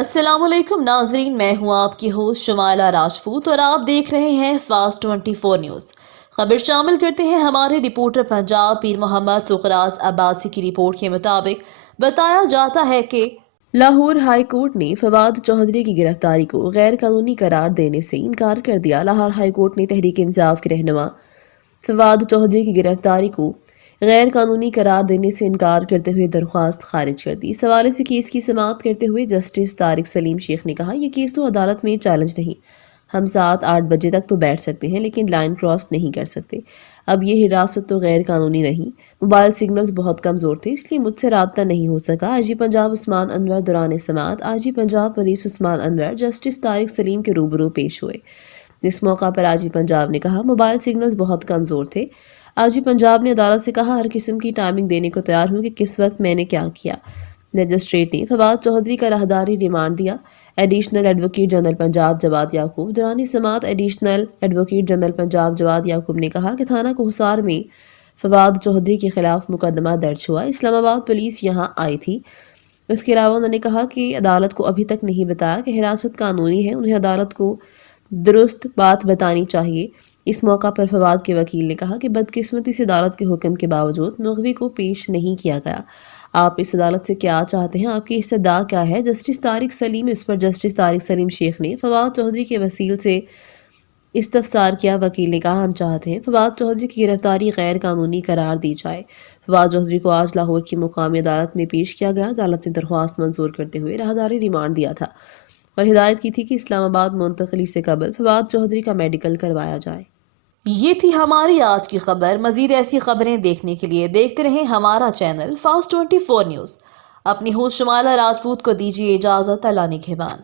अस्सलाम वालेकुम नाजरीन, मैं हूं आपकी होस्ट शमाला राजपूत और आप देख रहे हैं फास्ट 24 न्यूज़। खबर शामिल करते हैं हमारे रिपोर्टर पंजाब पीर मोहम्मद फुकराज अब्बासी की रिपोर्ट के मुताबिक बताया जाता है कि लाहौर हाई कोर्ट ने फवाद चौधरी की गिरफ्तारी को गैर कानूनी करार देने से इनकार कर दिया। लाहौर हाई कोर्ट ने तहरीक इंसाफ के रहनुमा फवाद चौधरी की गिरफ्तारी को गैर कानूनी करार देने से इनकार करते हुए दरख्वास्त खारिज कर दी। इस हवाले से केस की समाअत करते हुए जस्टिस तारिक सलीम शेख ने कहा, यह केस तो अदालत में चैलेंज नहीं, हम 7-8 बजे तक तो बैठ सकते हैं लेकिन लाइन क्रॉस नहीं कर सकते। अब ये हिरासत तो गैर कानूनी नहीं, मोबाइल सिग्नल्स बहुत कमज़ोर थे इसलिए मुझसे रब्ता नहीं हो सका। आईजी पंजाब उस्मान अनवर दौरान समाअत IG Punjab police Usman Anwar justice Tariq Saleem के रूबरू पेश हुए। इस मौका पर आईजी पंजाब ने कहा, मोबाइल सिग्नल्स बहुत कमज़ोर थे। आईजी पंजाब ने अदालत से कहा, हर किस्म की टाइमिंग देने को तैयार हूँ कि किस वक्त मैंने क्या किया। मजिस्ट्रेट ने फवाद चौधरी का राहदारी रिमांड दिया। Additional advocate general Punjab Jawad Yaqoob दौरान समाअत additional advocate general Punjab Jawad Yaqoob ने कहा कि थाना कोहसार में फवाद चौधरी के खिलाफ मुकदमा दर्ज हुआ। इस्लामाबाद पुलिस यहाँ आई थी। इसके अलावा उन्होंने कहा कि अदालत को अभी तक नहीं बताया कि हिरासत कानूनी है, उन्हें अदालत को दुरुस्त बात बतानी चाहिए। इस मौका पर फवाद के वकील ने कहा कि बदकिस्मती से अदालत के हुक्म के बावजूद मुलज़िम को पेश नहीं किया गया। आप इस अदालत से क्या चाहते हैं, आपकी इस्तदा क्या है। जस्टिस तारिक सलीम इस पर जस्टिस तारिक सलीम शेख ने फवाद चौधरी के वकील से इस्तफसार किया। वकील ने कहा, हम चाहते हैं फवाद चौधरी की गिरफ्तारी गैर कानूनी करार दी जाए। फवाद चौधरी को आज लाहौर की मुकामी अदालत में पेश किया गया। अदालत ने दरख्वास्त मंजूर करते हुए राहदारी रिमांड दिया था और हिदायत की थी कि इस्लामाबाद मुंतकली से कबल फवाद चौधरी का मेडिकल करवाया जाए। ये थी हमारी आज की खबर। मजीद ऐसी खबरें देखने के लिए देखते रहें हमारा चैनल फास्ट 24 न्यूज़। अपनी होस्ट शमाला राजपूत को दीजिए इजाज़त। अल्लाह निगहबान।